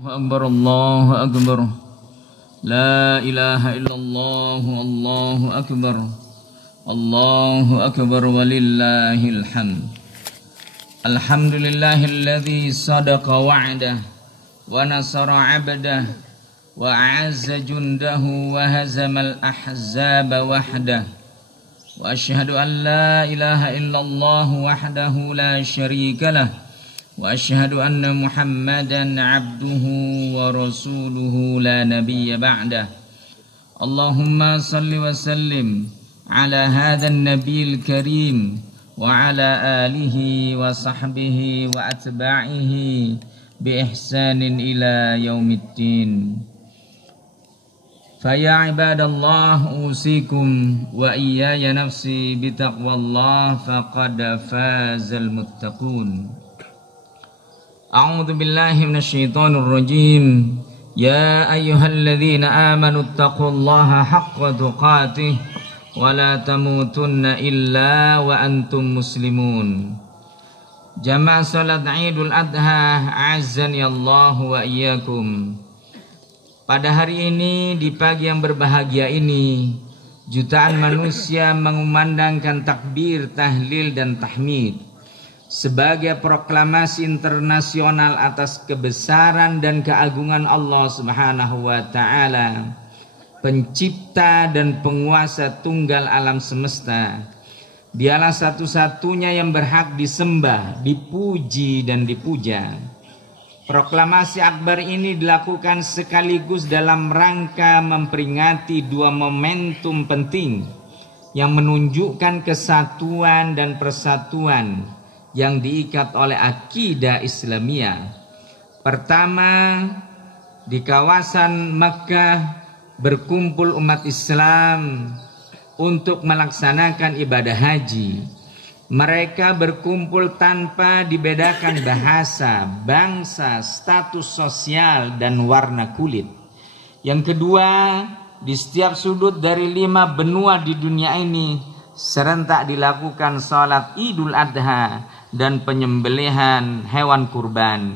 أكبر الله أكبر لا إله إلا الله الله أكبر الله أكبر ولله الحمد الحمد لله الذي صدق وعده ونصر عبده وأعز جنده وهزم الأحزاب وحده وأشهد أن لا إله إلا الله وحده لا شريك له وأشهد أن محمدا عبده ورسوله لا نبي بعده اللهم صل وسلم على هذا النبي الكريم وعلى آله وصحبه وأتباعه بإحسان إلى يوم الدين فيا عباد الله أوصيكم وإياي نفسي بتقوى الله فقد فاز المتقون أعوذ بالله من الشيطان الرجيم يا أيها الذين آمنوا اتقوا الله حق تقاته ولا تموتن إلا وأنتم مسلمون Jamaah salat Idul Adha A'azzani Allah wa iyyakum. Pada hari ini, di pagi yang berbahagia ini, jutaan manusia mengumandangkan takbir, tahlil dan tahmid sebagai proklamasi internasional atas kebesaran dan keagungan Allah Subhanahu wa taala, pencipta dan penguasa tunggal alam semesta. Dialah satu-satunya yang berhak disembah, dipuji dan dipuja. Proklamasi akbar ini dilakukan sekaligus dalam rangka memperingati dua momentum penting yang menunjukkan kesatuan dan persatuan yang diikat oleh akidah Islamiyah. Pertama, di kawasan Makkah berkumpul umat Islam untuk melaksanakan ibadah haji. Mereka berkumpul tanpa dibedakan bahasa, bangsa, status sosial, dan warna kulit. Yang kedua, di setiap sudut dari 5 benua di dunia ini serentak dilakukan sholat Idul Adha dan penyembelihan hewan kurban.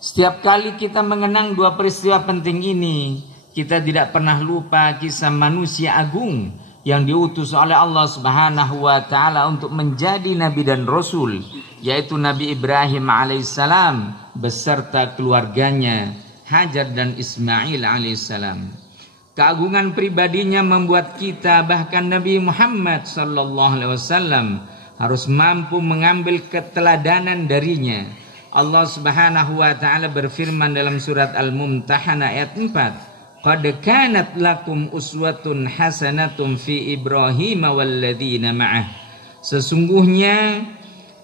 Setiap kali kita mengenang dua peristiwa penting ini, kita tidak pernah lupa kisah manusia agung yang diutus oleh Allah Subhanahu wa taala untuk menjadi nabi dan rasul, yaitu Nabi Ibrahim alaihissalam beserta keluarganya Hajar dan Ismail alaihissalam. Keagungan pribadinya membuat kita, bahkan Nabi Muhammad sallallahu alaihi wasallam, harus mampu mengambil keteladanan darinya. Allah Subhanahu wa taala berfirman dalam surat Al-Mumtahanah ayat 4, "Qad kanat lakum uswatun hasanatun fi Ibrahim walladzina ma'ah." Sesungguhnya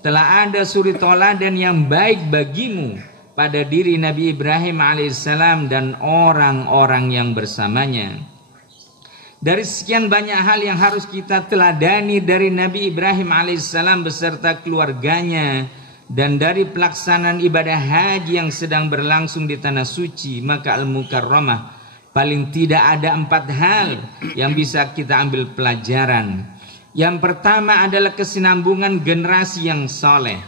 telah ada suri teladan yang baik bagimu pada diri Nabi Ibrahim alaihissalam dan orang-orang yang bersamanya. Dari sekian banyak hal yang harus kita teladani dari Nabi Ibrahim alaihissalam beserta keluarganya dan dari pelaksanaan ibadah haji yang sedang berlangsung di tanah suci Makkah Al-Mukarramah, paling tidak ada 4 hal yang bisa kita ambil pelajaran. Yang pertama adalah kesinambungan generasi yang soleh.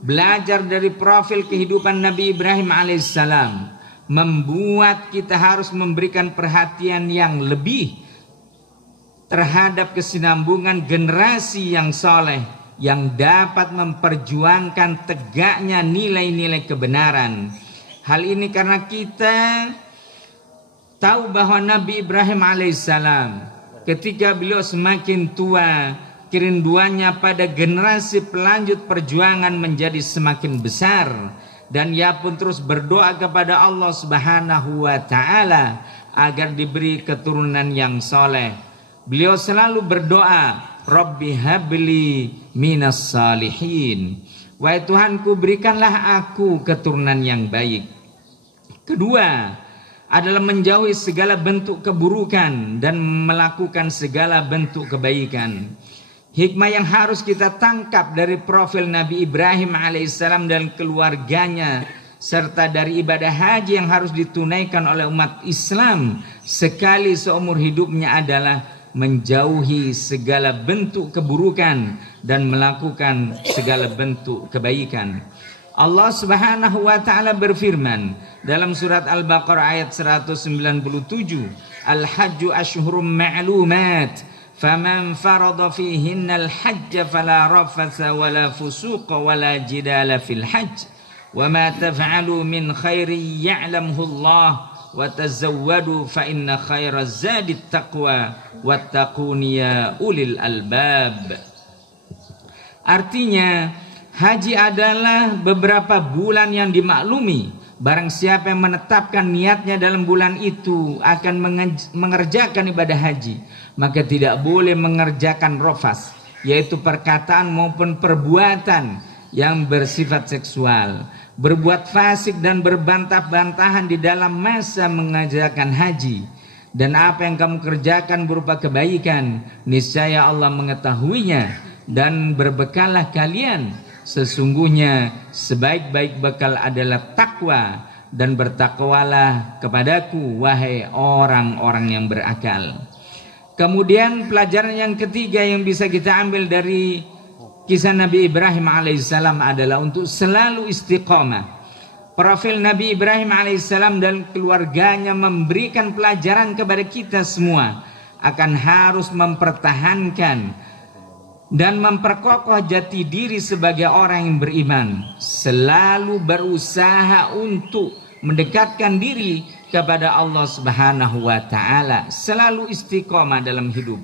Belajar dari profil kehidupan Nabi Ibrahim alaihissalam membuat kita harus memberikan perhatian yang lebih terhadap kesinambungan generasi yang soleh yang dapat memperjuangkan tegaknya nilai-nilai kebenaran. Hal ini karena kita tahu bahwa Nabi Ibrahim alaihissalam ketika beliau semakin tua, kerinduannya pada generasi pelanjut perjuangan menjadi semakin besar, dan ia pun terus berdoa kepada Allah Subhanahu wa taala agar diberi keturunan yang soleh. Beliau selalu berdoa, Rabbi habli minas salihin, wahai Tuhanku berikanlah aku keturunan yang baik. Kedua adalah menjauhi segala bentuk keburukan dan melakukan segala bentuk kebaikan. Hikmah yang harus kita tangkap dari profil Nabi Ibrahim alaihissalam dan keluarganya serta dari ibadah haji yang harus ditunaikan oleh umat Islam sekali seumur hidupnya adalah menjauhi segala bentuk keburukan dan melakukan segala bentuk kebaikan. Allah Subhanahu wa taala berfirman dalam surat Al-Baqarah ayat 197, Al-hajju ashhurum ma'lumat faman farada fihinna al-hajj fala rafatha wala fusuqa wala jidala fil hajj wa ma taf'alu min khairin ya'lamhu Allah wa tazawwadu fa inna khairaz zadi taqwa wattaquni ya ulil albab. Artinya, haji adalah beberapa bulan yang dimaklumi. Barang siapa yang menetapkan niatnya dalam bulan itu akan mengerjakan ibadah haji, maka tidak boleh mengerjakan rofas, yaitu perkataan maupun perbuatan yang bersifat seksual, berbuat fasik dan berbantah-bantahan di dalam masa mengerjakan haji. Dan apa yang kamu kerjakan berupa kebaikan, niscaya Allah mengetahuinya. Dan berbekallah kalian, sesungguhnya sebaik-baik bekal adalah takwa, dan bertakwalah kepadaku wahai orang-orang yang berakal. Kemudian pelajaran yang ketiga yang bisa kita ambil dari kisah Nabi Ibrahim alaihissalam adalah untuk selalu istiqomah. Profil Nabi Ibrahim alaihissalam dan keluarganya memberikan pelajaran kepada kita semua akan harus mempertahankan dan memperkokoh jati diri sebagai orang yang beriman, selalu berusaha untuk mendekatkan diri kepada Allah Subhanahu wa taala, selalu istiqomah dalam hidup.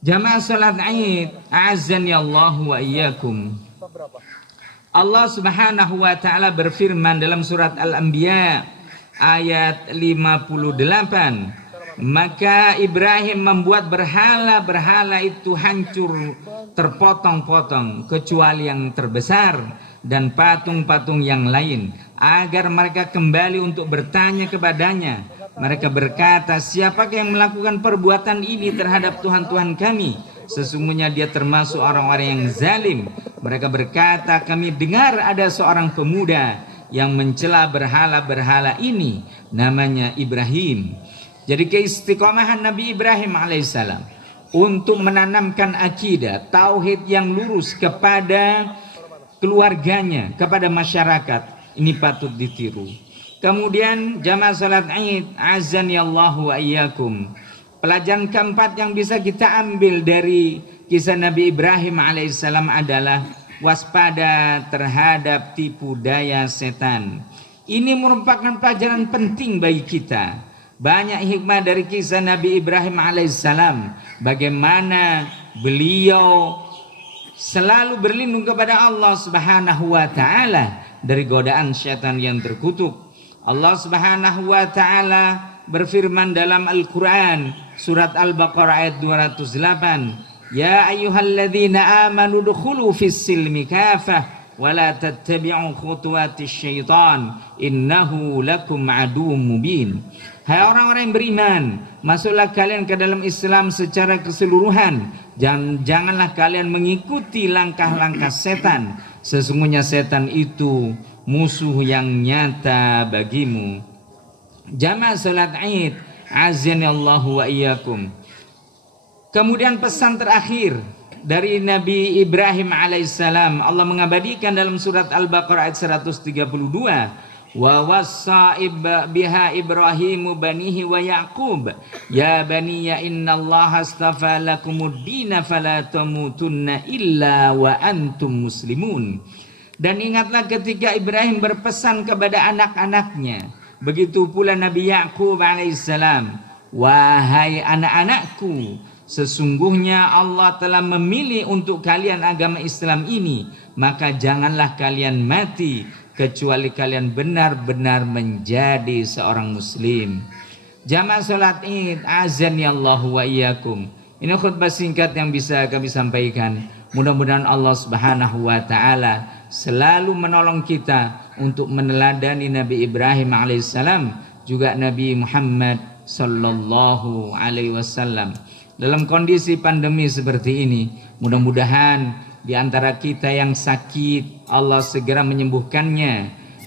Jamaah salat Id, a'azzani Allah wa iyyakum. Allah Subhanahu wa taala berfirman dalam surat Al-Anbiya ayat 58. Maka Ibrahim membuat berhala-berhala itu hancur terpotong-potong kecuali yang terbesar dan patung-patung yang lain, agar mereka kembali untuk bertanya kepadanya. Mereka berkata, siapakah yang melakukan perbuatan ini terhadap Tuhan-Tuhan kami? Sesungguhnya dia termasuk orang-orang yang zalim. Mereka berkata, kami dengar ada seorang pemuda yang mencela berhala-berhala ini, namanya Ibrahim. Jadi keistiqomahan Nabi Ibrahim alaihissalam untuk menanamkan akidah tauhid yang lurus kepada keluarganya, kepada masyarakat, ini patut ditiru. Kemudian jamaah salat Id, azani Allahu wa iyyakum. Pelajaran keempat yang bisa kita ambil dari kisah Nabi Ibrahim alaihissalam adalah waspada terhadap tipu daya setan. Ini merupakan pelajaran penting bagi kita. Banyak hikmah dari kisah Nabi Ibrahim alaihissalam, bagaimana beliau selalu berlindung kepada Allah Subhanahu wa taala dari godaan syaitan yang terkutuk. Allah Subhanahu wa taala berfirman dalam Al-Qur'an surat Al-Baqarah ayat 208, ya ayyuhalladzina amanu dukhulu fis silmi kafah wala tattabi'u khutuwatis syaitan innahu lakum aduwwum mubin. Hai orang-orang yang beriman, masuklah kalian ke dalam Islam secara keseluruhan. Janganlah kalian mengikuti langkah-langkah setan. Sesungguhnya setan itu musuh yang nyata bagimu. Jamaah salat Id, azanallahu wa iyyakum. Kemudian pesan terakhir dari Nabi Ibrahim alaihissalam, Allah mengabadikan dalam surat Al-Baqarah ayat 132. Wa wassa biha Ibrahimu banihi wa Yaqub ya baniya innallaha astafa lakumuddin fala tamutunna illa wa antum muslimun. Dan ingatlah ketika Ibrahim berpesan kepada anak-anaknya, begitu pula Nabi Yaqub alaihissalam, wahai anak-anakku, sesungguhnya Allah telah memilih untuk kalian agama Islam ini, maka janganlah kalian mati kecuali kalian benar-benar menjadi seorang muslim. Jamaah salat Id, azani Allahu wa iyyakum. Ini khutbah singkat yang bisa kami sampaikan. Mudah-mudahan Allah Subhanahu wa taala selalu menolong kita untuk meneladani Nabi Ibrahim alaihissalam, juga Nabi Muhammad sallallahu alaihi wasallam. Dalam kondisi pandemi seperti ini, mudah-mudahan di antara kita yang sakit Allah segera menyembuhkannya,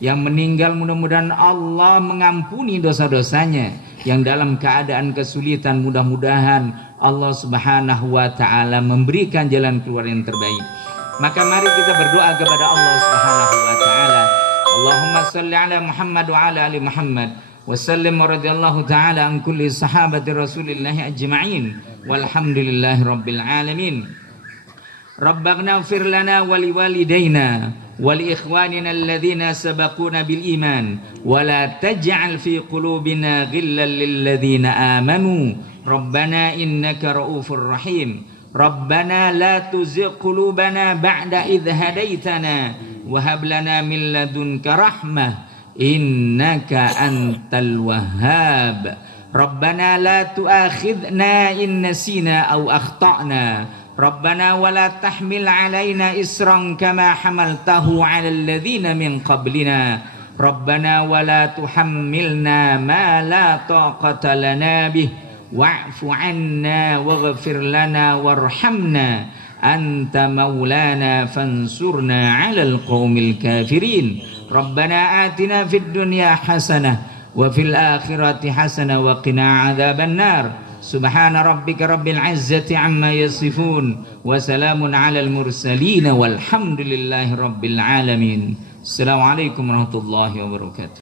yang meninggal mudah-mudahan Allah mengampuni dosa-dosanya, yang dalam keadaan kesulitan mudah-mudahan Allah Subhanahu wa taala memberikan jalan keluar yang terbaik. Maka mari kita berdoa kepada Allah Subhanahu wa taala. Allahumma shalli ala Muhammad wa ala ali Muhammad wa sallim wa radhiyallahu taala an kulli sahabati Rasulillah ajma'in walhamdulillahi rabbil alamin. Rabbana ighfir lana wa liwalidayna wa li ikhwanina alladhina sabaquna bil iman wa la taj'al fi qulubina ghillan lil ladzina amanu Rabbana innaka ra'ufur rahim. Rabbana la tuzigh qulubana ba'da idh hadaitana wa hab lana min ladunka rahmah innaka antal wahhab. Rabbana la tu'akhidna in nasina aw akhtana. Rabbana wa la tahmil 'alaina isran kama hamaltahu 'alal ladzina min qablina. Rabbana wa la tuhammilna ma la taqata lana bih. Wa'fu 'anna waghfir lana warhamna anta maulana fansurna 'alal qaumil kafirin. Rabbana atina fid dunya hasanah wa fil akhirati hasanah wa qina 'adzaban nar. Subhana rabbika rabbil 'izzati 'amma yasifun wa salamun 'alal mursalin walhamdulillahi rabbil alamin. Assalamualaikum warahmatullahi wabarakatuh.